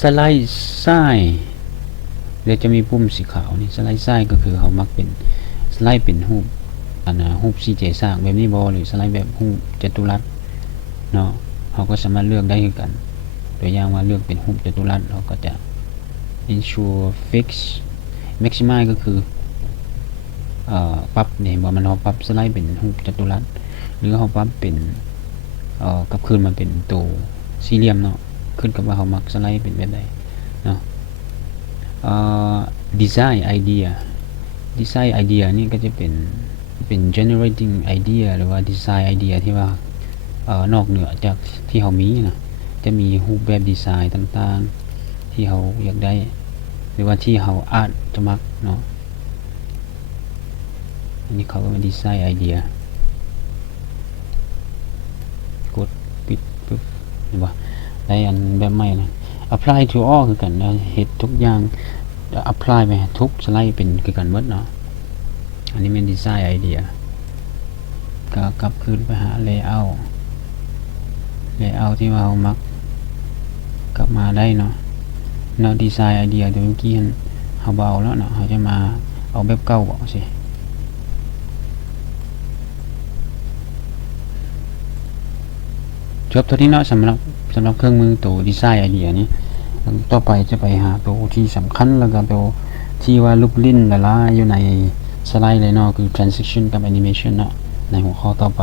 สไลด์ซ้ายเดี๋ยวจะมีปุ่มสีขาวนี่สไลด์ซ้ายก็คือเขามักเป็นสไลด์เป็นรูปรูปสี่เหลี่ยมสร้างแบบนี้บอหรือสไลด์แบบรูปจัตุรัสเนาะเขาก็สามารถเลือกได้คือกันตัวอย่างว่าเลือกเป็นรูปจัตุรัสเราก็จะ ensure fix maximize ก็คือปรับเนี่ยว่ามันเราปรับสไลด์เป็นรูปจัตุรัสหรือเขาปรับเป็นกลับคืนมาเป็นตัวสี่เหลี่ยมเนาะขึ้นกับว่าเขามักสไลด์เป็นแบบใดเนาะdesign idea นี่ก็จะเป็น generating idea หรือว่า design idea ที่ว่านอกเหนือจากที่เขามีนะจะมีรูปแบบดีไซน์ต่างๆที่เขาอยากได้หรือว่าที่เขาอาจจะมักเนาะอันนี้เขาก็เป็น design idea กดปิดปุ๊บเห็นป่ะได้อันแบบใหม่นะ apply to all คือกันนะเฮ็ดทุกอย่างapply ไปทุกสไลด์เป็นคือกันหมดเนาะอันนี้เป็น design idea ก็กลับคืนไปหา layout ที่ว่าเรามักกลับมาได้เนาะแนว design idea ตัวเมื่อกี้เราเบาแล้วเนาะเราจะมาเอาแบบเก่าบอกสิจบเท่านี้เนาะสำหรับเครื่องมือตัว design idea นี้ต่อไปจะไปหาตัวที่สำคัญแล้วก็ตัวที่ว่าลูกลิ้นละลายอยู่ในสไลด์เลยเนาะคือ transition กับ animation เนาะในหัวข้อต่อไป